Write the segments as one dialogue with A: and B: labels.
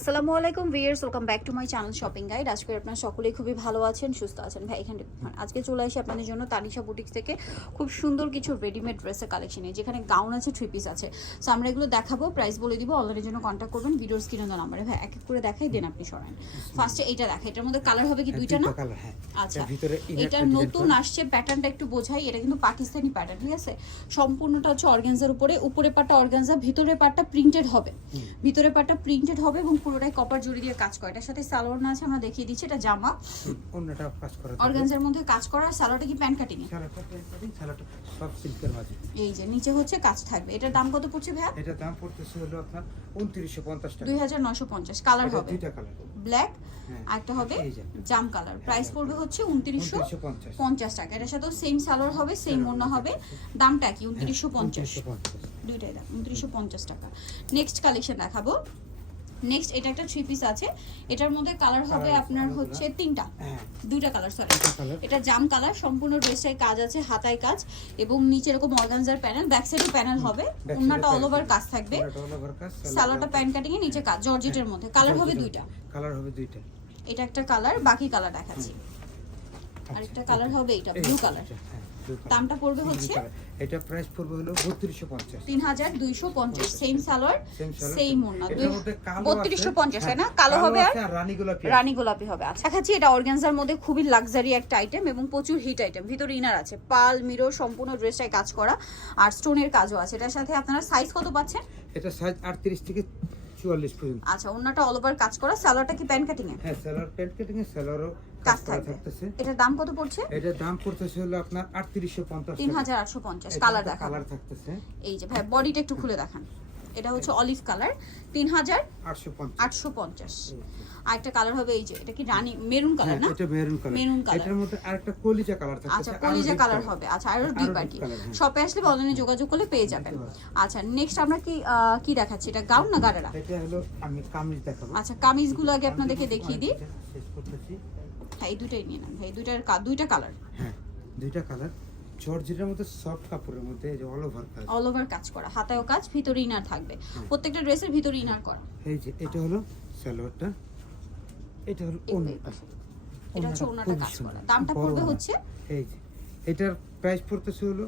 A: আসসালামু আলাইকুম viewers welcome back to my channel shopping guide. আজকে আপনারা সকলেই খুবই ভালো আছেন সুস্থ আছেন। ভাই এখানে আজকে চলে আসি আপনাদের জন্য তানিশা বুটিক্স থেকে খুব সুন্দর কিছু রেডিমেড ড্রেসের কালেকশনে যেখানে গাউন আছে থ্রি পিস আছে। সো আমরা এগুলো দেখাবো প্রাইস বলে দিব অনলাইনের জন্য কন্ট্যাক্ট করবেন ভিডিওর স্ক্রিনে দেওয়া নাম্বারে ভাই এক এক করে দেখাই দেন আপনি সরান। ফার্স্টে এটা দেখা এটার মধ্যে কালার হবে কি দুইটা না?
B: কালার হ্যাঁ।
A: আচ্ছা এটা নতুন আসছে প্যাটার্নটা একটু বোঝাই এটা কিন্তু পাকিস্তানি প্যাটার্ন ঠিক আছে? সম্পূর্ণটা হচ্ছে অর্গানজার উপরে উপরে পাটটা অর্গানজা ভিতরে পাটটা প্রিন্টেড হবে। ভিতরে পাটটা প্রিন্টেড হবে এবং পুরোটাই কপার জড়ি দিয়ে কাজ করে। এটার সাথে সালোয়ার না আছে আমরা দেখিয়ে দিচ্ছি এটা জামা।
B: অন্যটা কাজ করা
A: অর্গানজার মধ্যে কাজ করা আর সালোয়ারটা কি প্যান্ট কাটিং
B: সালোয়ারটা সব সিল্কের মাঝে।
A: এই যে নিচে হচ্ছে কাজ থাকবে। এটার দাম কত পড়ছে ভাইয়া?
B: এটা দাম পড়তেছে হলো আপনার উনত্রিশশো পঞ্চাশ টাকা।
A: দুই হাজার নশো পঞ্চাশ। কালার হবে।
B: দুইটা কালার
A: ব্ল্যাক
B: হ্যাঁ,
A: আর একটা হবে জাম কালার প্রাইস পড়বে হচ্ছে উনত্রিশশো
B: উনত্রিশশো পঞ্চাশ।
A: পঞ্চাশ টাকা। এটার সাথেও সেম সালোয়ার হবে সেম ওড়না হবে। দামটা কি? উনত্রিশশো পঞ্চাশ।
B: উনত্রিশশো পঞ্চাশ।
A: দুইটাই দাম উনত্রিশশো পঞ্চাশ টাকা। নেক্সট কালেকশন দেখাবো। নেক্সট এটা একটা থ্রি পিস আছে। এটার মধ্যে কালার হবে আপনার হচ্ছে তিনটা।
B: হ্যাঁ।
A: দুইটা কালার সরি এটা জাম কালার সম্পূর্ণ ড্রেসটায় কাজ আছে হাতায় কাজ। এবং নিচে এরকম অর্গানজার প্যানেল ব্যাক সাইডে প্যানেল হবে। ওন্নাটা অল ওভার কাজ থাকবে।
B: ওনাটা
A: সালোয়ারটা প্যান্ট কাটিং এর নিচে কাজ জর্জেটের মধ্যে। কালার হবে দুইটা।
B: কালার হবে দুইটা।
A: এটা একটা কালার বাকি কালার দেখাচ্ছি। আরেকটা কালার হবে এটা ব্লু কালার
B: হ্যাঁ।
A: দামটা পড়বে হচ্ছে?
B: এটা প্রাইস পড়বে হলো বত্রিশশো পঞ্চাশ।
A: তিন হাজার দুইশো পঞ্চাশ। সেম সালোয়ার সেম
B: same-
A: ওড়না।
B: এটার মধ্যে কালো
A: বত্রিশশো
B: আছে,
A: পঞ্চাশ তাই না?
B: হ্যাঁ,
A: কালো হবে আর
B: রানী গোলাপি
A: রানী গোলাপি হবে। আচ্ছা দেখাচ্ছি এটা অর্গানজার মধ্যে খুবই লাক্সারি একটা আইটেম এবং প্রচুর হিট আইটেম ভিতরে ইনার আছে। পাল মিরো সম্পূর্ণ ড্রেসটায় কাজ করা। আর স্টোনের কাজও আছে। এটার সাথে আপনারা সাইজ কত পাচ্ছেন?
B: এটা সাইজ আটত্রিশ থেকে চুয়াল্লিশ পর্যন্ত।
A: আচ্ছা অন্যটা অল ওভার কাজ করা সালোয়ারটা কি প্যান কাটিং এ?
B: হ্যাঁ সালোয়ার প্যান কাটিং এ সালোয়ারও
A: কাজ
B: থাকতেছে।
A: এটার দাম কত পড়ছে?
B: এটার দাম পড়তেছে হলো আপনার আটত্রিশশো পঞ্চাশ
A: তিন হাজার আটশো পঞ্চাশ কালার দেখাবো
B: কালার থাকতেছে।
A: এই যে ভাই বডিটা একটু খুলে দেখান। এটা হচ্ছে অলিভ কালার তিন হাজার
B: আটশো পঞ্চাশ।
A: আর একটা কালার হবে এই যে এটা কি রানী মেরুন কালার
B: হ্যাঁ,
A: না?
B: এটা মেরুন কালার
A: Maroon colour।
B: এটার মধ্যে আরেকটা কলিজা কালার থাকতেছে
A: আচ্ছা কলিজা কালার হবে। আচ্ছা আরও
B: colour, হ্যাঁ।
A: শপে আসলে অনলাইনে যোগাযোগ করলে পেয়ে যাবেন। আচ্ছা নেক্সট আমরা কি কি দেখাচ্ছি? এটা গাউন না গাড়ারা?
B: এটা হলো আমি কামিজ দেখাবো।
A: আচ্ছা কামিজগুলো আগে আপনাদেরকে দেখিয়ে দিই।
B: শেষ করতেছি।
A: হ্যাঁ এই দুটাই নিয়ে নেন। ভাই এই দুইটার কা- দুইটা কালার
B: হ্যাঁ দুইটা কালার জর্জেটের মধ্যে সফট কাপড়ের মধ্যে এই যে অল ওভার কাজ।
A: অল ওভার কাজ করা হাতায়ও কাজ ভিতরে ইনার থাকবে। প্রত্যেকটা ড্রেসের ভিতরে ইনার করা।
B: এই যে এটা হলো সালোয়ারটা এটা হলো
A: এই-
B: ওন্না
A: এই পাশে। এটা হচ্ছে ওনাটা কাজ করা। দামটা পড়বে হচ্ছে
B: এই যে এটার প্রাইস পড়তেছে হলো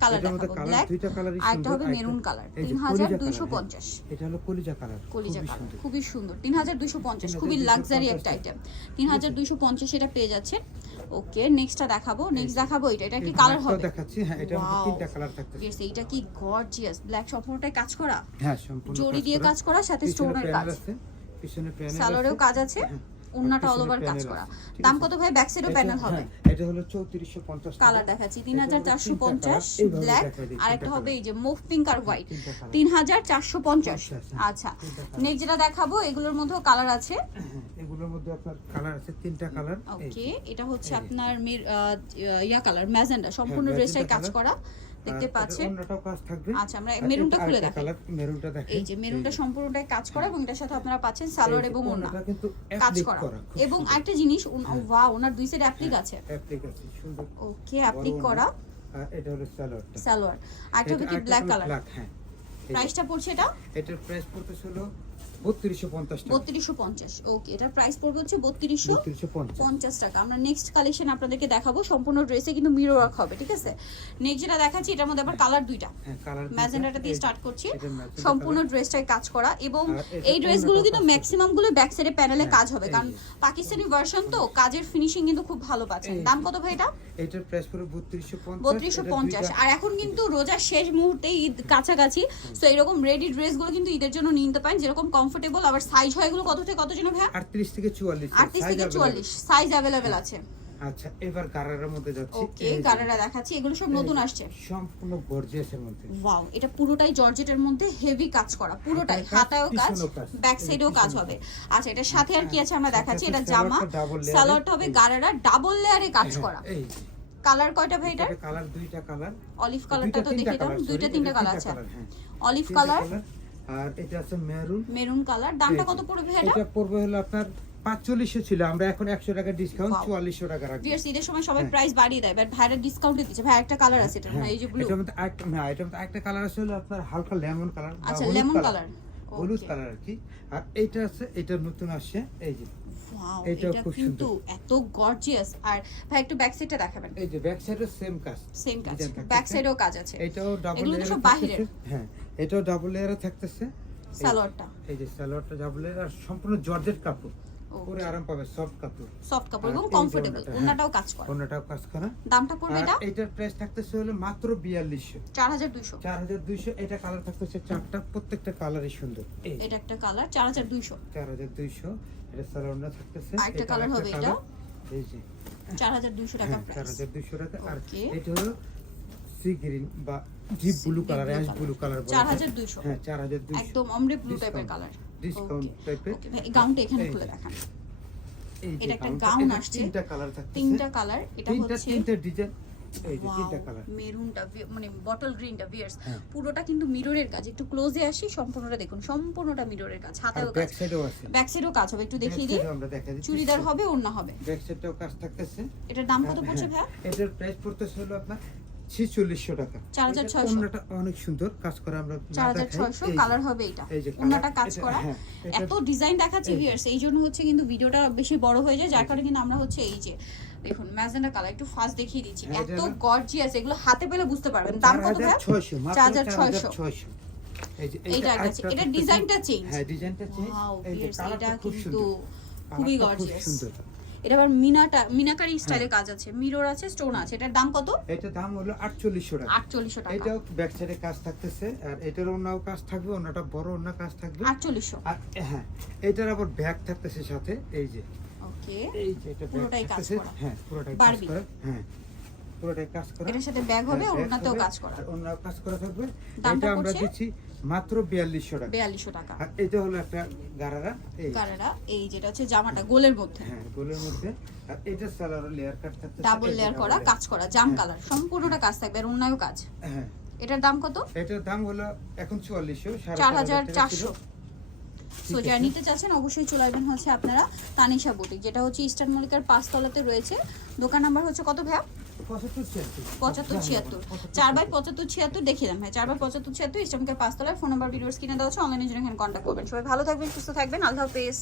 B: টাকা
A: কালার দেখাবো। ব্ল্যাক
B: দুইটা কালারই
A: আর হবে মেরুন কালার
B: কলিজা
A: দুইশো
B: কালার, হ্যাঁ।
A: পঞ্চাশ।
B: এটা হলো কলিজা কালার
A: কলিজা
B: খুবই
A: কালার
B: সুন্দর।
A: খুবই সুন্দর। তিন হাজার দুইশো পঞ্চাশ
B: 3250
A: খুবই লাক্সারি একটা আইটেম তিন হাজার দুইশো পঞ্চাশ এটা পেয়ে যাচ্ছে। ওকে নেক্সটটা দেখাবো। নেক্সট দেখাবো এটা। এটা কি কালার হবে?
B: দেখাচ্ছি। হ্যাঁ তিনটা কালার
A: কি গর্জিয়াস ব্ল্যাক সম্পূর্ণটাই কাজ করা?
B: হ্যাঁ সম্পূর্ণ
A: জরি দিয়ে কাজ করা সাথে স্টোনের কাজ।
B: পিছনে প্যানেল
A: সালোয়ারেও কাজ আছে। ওন্নাটা অল ওভার কাজ করা। দাম কত ভাই? ব্যাক সাইডও প্যানেল হবে।
B: এটা হলো 3450
A: কালার দেখাচ্ছি তিন
B: এটা
A: হাজার
B: হলো
A: চারশো
B: তিনটা
A: পঞ্চাশ
B: colour, এইভাবে
A: ব্ল্যাক আর একটা হবে এই যে মুভ পিঙ্ক আর হোয়াইট
B: তিনটা colour।
A: তিন হাজার চারশো পঞ্চাশ।
B: পঞ্চাশ,
A: আচ্ছা নেক্সট যেটা দেখাবো এগুলোর মধ্যেও কালার আছে।
B: হ্যাঁ, এগুলোর মধ্যে আপনার কালার আছে তিনটা কালার
A: ওকে এটা হচ্ছে আপনার ইয়া কালার ম্যাজেন্ডা সম্পূর্ণ
B: হ্যাঁ,
A: ড্রেসটাই কাজ করা। দেখতে পাচ্ছেন? আচ্ছা, আমরা মেরুনটা খুলে দেখাই।
B: মেরুনটা দেখেন।
A: এই যে মেরুনটা সম্পূর্ণটাই কাজ করা এবং এটার সাথে আপনারা পাচ্ছেন সালোয়ার এবং ওড়না। কাজ করা। এবং। একটা জিনিস
B: হ্যাঁ।
A: ওয়া ওনার দুই সাইড অ্যাপ্লিক আছে।
B: অ্যাপ্লিক আছে সুন্দর।
A: ওকে অ্যাপ্লিক করা।
B: এটা হলো সালোয়ারটা।
A: সালোয়ার। আর একটা কি ব্ল্যাক কালার
B: হ্যাঁ।
A: প্রাইসটা পড়ছে এটা?
B: এটার প্রাইস পড়তেছে হলো 3250 টাকা।
A: বত্রিশশো পঞ্চাশ ওকে এটার প্রাইস পড়বে হচ্ছে বত্রিশশো পঞ্চাশ। টাকা। আমরা নেক্সট কালেকশন আপনাদেরকে দেখাবো। সম্পূর্ণ ড্রেসে কিন্তু মিরর ওয়ার্ক হবে ঠিক আছে? নেক্সট যেটা দেখাচ্ছি এটার মধ্যে আবার কালার দুইটা।
B: হ্যাঁ
A: ম্যাজেন্ডাটা দিয়ে স্টার্ট করছি। সম্পূর্ণ। ড্রেসটাই কাজ করা এবং এই ড্রেসগুলো কিন্তু
B: কাজ
A: ম্যাক্সিমামগুলো ব্যাক সাইডে প্যানেলে কাজ হবে। কারণ পাকিস্তানি ভার্সন তো কাজের ফিনিশিং কিন্তু খুব ভালো পাচ্ছেন। দাম কত ভাই এটা?
B: এটার প্রাইস পড়বে 3250
A: বত্রিশশো
B: এটা
A: পঞ্চাশ।
B: দুইটা-
A: আর এখন কিন্তু রোজার শেষ মুহূর্তে ঈদ কাছাকাছি। তো এরকম রেডি ড্রেসগুলো কিন্তু ঈদের জন্য নিতে পারেন যেরকম কমফোর্টেবল আবার সাইজ হয় এগুলো কত থেকে কত জন ভাই
B: 38 থেকে 44
A: আটত্রিশ
B: size
A: থেকে
B: available।
A: চুয়াল্লিশ। সাইজ অ্যাভেলেবেল আছে।
B: আচ্ছা এবার গারারের মধ্যে যাচ্ছি।
A: ওকে
B: এই
A: দেখাচ্ছি। এগুলো সব নতুন আসছে।
B: সম্পূর্ণ গর্জিয়াসের মধ্যে।
A: ওয়াও এটা পুরোটাই জর্জেটের মধ্যে হেভি কাজ করা। পুরোটাই। হাতায়ও কাজ ব্যাক সাইডেও কাজ। হবে। আচ্ছা এটার সাথে আর কি আছে আমরা দেখাচ্ছি? এটা জামা।
B: সালোয়ারটা
A: হবে গারারা ডাবল লেয়ারে কাজ
B: হ্যাঁ,
A: করা।
B: এই।
A: কালার কয়টা ভাই এটার?
B: কালার দুইটা কালার
A: অলিভ কালারটা তো দেখে দাম দুইটা তিনটা কালার আছে।
B: হ্যাঁ।
A: অলিভ কালার
B: আর এটা আছে মেরুন
A: মেরুন কালার দামটা কত পড়বে ভাই এটা?
B: এটা পড়বে হলো আপনার পাঁচচল্লিশশো ছিল। আমরা এখন একশো টাকা ডিসকাউন্ট. চুয়াল্লিশশো টাকা রাখব।
A: ভিউয়ার্স ঈদের সময় সবাই
B: হ্যাঁ।
A: প্রাইস বাড়িয়ে দেয় বাট ভাইরা ডিসকাউন্টে দিচ্ছে। ভাই একটা কালার আছে এটা
B: হ্যাঁ,
A: এই যে ব্লু
B: এটার মধ্যে এটার কালার আছে হলো আপনার হালকা লেমন কালার
A: আচ্ছা লেমন কালার
B: হলুদ কালার আর কি। আর এইটা আছে এটা নতুন আসছে এই যে।
A: এটা
B: খুব
A: কিন্তু এত গর্জিয়াস আর ভাই একটু ব্যাক সাইডটা দেখাবেন।
B: এই যে ব্যাক সাইডে সেম কাজ।
A: সেম কাজ। ব্যাক সাইডেও কাজ আছে।
B: এটাও ডাবল
A: সব বাহিরের।
B: হ্যাঁ এটাও ডাবল লেয়ারে থাকতেছে।
A: সালোয়ারটা।
B: এই যে সালোয়ারটা ডাবল লেয়ার আর সম্পূর্ণ জর্জেট কাপড়. পরে আরাম পাবে সফট কাপড়।
A: সফট কাপড় এবং
B: আর এই যে
A: কমফোর্টেবল
B: হ্যাঁ।
A: ওন্নাটাও কাজ করে।
B: অন্যটাও কাজ করা।
A: দামটা পড়বে এটা?
B: এটার প্রাইস থাকতেছে হলো মাত্র বিয়াল্লিশশো।
A: চার হাজার দুইশো।
B: চার হাজার দুইশো এটা কালার থাকতেছে চারটা প্রত্যেকটা কালারই সুন্দর।
A: এটা একটা কালার চার হাজার দুইশো।
B: চার হাজার দুইশো এটা সালোয়ারটা থাকতেছে।
A: আরেকটা colour
B: আরেকটা
A: হবে এটা?
B: এই যে।
A: চার হাজার দুইশো টাকা
B: হ্যাঁ চার
A: প্রাইস
B: হাজার দুইশো টাকা। আর. এটা হলো সি গ্রিন বা deep blue colour ash blue colour
A: চার হাজার দুইশো।
B: হ্যাঁ চার হাজার দুইশো।
A: একদম অমরে ব্লু টাইপের কালার
B: ডিসকাউন্ট টাইপের
A: এই গাউনটা এখানে খুলে দেখান। এটা একটা
B: gownটা,
A: আসছে।
B: তিনটা কালার থাকতেছে।
A: তিনটা কালার এটা হচ্ছে
B: তিনটা ডিজাইন এই যে তিনটা কালার
A: মেরুনটা মানে বটল গ্রিনটা ভিয়ার্স। পুরোটা কিন্তু মিররের কাজ। একটু ক্লোজে আসি সম্পূর্ণটা দেখুন। সম্পূর্ণটা মিররের কাজ। হাতেও কাজ।
B: ব্যাক সাইডেও
A: কাজ হবে। একটু দেখিয়ে দিই। চুড়িদার হবে ওড়না হবে।
B: ব্যাক সাইডটাও কাজ থাকতেছে।
A: এটার দাম কত
B: হ্যাঁ,
A: পড়ছে
B: হ্যাঁ। এটার প্রাইস পড়তেছে হলো আপনার ছিচল্লিশশো টাকা।
A: 4600
B: এটার অনেক সুন্দর কাজ করে আমরা না
A: চার হাজার
B: দেখাই,
A: ছয়শো
B: এই যে।
A: কালার হবে এটা। ওড়নাটা কাজ করা।
B: হ্যাঁ,
A: এত ডিজাইন দেখাচ্ছি ভিউয়ার্স এই জন্য হচ্ছে কিন্তু ভিডিওটা বেশি বড় হয়ে যায় যার কারণে কিন্তু আমরা হচ্ছে এই যে দেখুন ম্যাজেন্ডা কালার একটু ফাস্ট দেখিয়ে দিচ্ছি।
B: হ্যাঁ,
A: এত গর্জিয়াস এগুলো হাতে পেলে বুঝতে পারবেন। দাম কত ভাইয়া?
B: 4600 মাত্র
A: 4600
B: 4600 এই যে
A: এইটা এটা ডিজাইনটা চেঞ্জ
B: হ্যাঁ ডিজাইনটা চেঞ্জ এই কালারটা খুব
A: কিন্তু
B: সুন্দর।
A: খুবই গর্জিয়াস
B: সুন্দর।
A: এটা আবার মিনাটা মিনাকারি স্টাইলে
B: হ্যাঁ।
A: কাজ আছে। মিরর আছে স্টোন আছে। এটার দাম কত?
B: এটা দাম হলো 4800 টাকা।
A: আটচল্লিশশো টাকা।
B: এটাও ব্যাক সাইডে কাজ থাকতেছে আর এটার অন্যও কাজ থাকবে অন্যটা বড় অন্য কাজ থাকবে।
A: আটচল্লিশশো।
B: আর হ্যাঁ এটার আবার ব্যাগ থাকতেছে সাথে এই যে।
A: ওকে।
B: এই যে এটা
A: পুরোটাই কাজ করা।
B: হ্যাঁ পুরোটাই কাজ করা হ্যাঁ পুরোটাই কাজ করা।
A: এটার সাথে ব্যাগ হবে
B: হ্যাঁ,
A: ওনাতেও কাজ করা।
B: অন্য কাজ করা থাকবে। এটা আমরা দিচ্ছি মাত্র বিয়াল্লিশশো টাকা।
A: বিয়াল্লিশশো টাকা।
B: আর এটা হলো একটা গারারা এই
A: যেটা হচ্ছে জামাটা গোলের মধ্যে।
B: হ্যাঁ গোলের মধ্যে আর এটা সালোয়ার লেয়ার কাট থাকতেছে
A: ডাবল লেয়ার করা কাজ করা জাম
B: হ্যাঁ।
A: কালার সম্পূর্ণটা কাজ থাকবে আর অন্যায় কাজ।
B: হ্যাঁ।
A: এটার দাম কত?
B: এটার দাম হলো এখন
A: সো যারা নিতে চাচ্ছেন অবশ্যই চলে আসবেন হচ্ছে আপনারা তানিশা বুটিক যেটা হচ্ছে ইস্টার্ন মল্লিকার পাঁচতলাতে রয়েছে। দোকান নাম্বার হচ্ছে কত ভাইয়া? পঁচাত্তর ছিয়াত্তর। চার বাই পঁচাত্তর ছিয়াত্তর দেখিয়ে দেন ভাই চার বাই পঁচাত্তর ছিয়াত্তর ইস্টার্নকের পাঁচতলার ফোন নাম্বার ভিডিওস কিনে দেওয়া হচ্ছে অনলাইনে জন্য এখানে কন্ট্যাক্ট করবেন। সবাই ভালো থাকবেন সুস্থ থাকবেন আল্লাহ হাফেজ।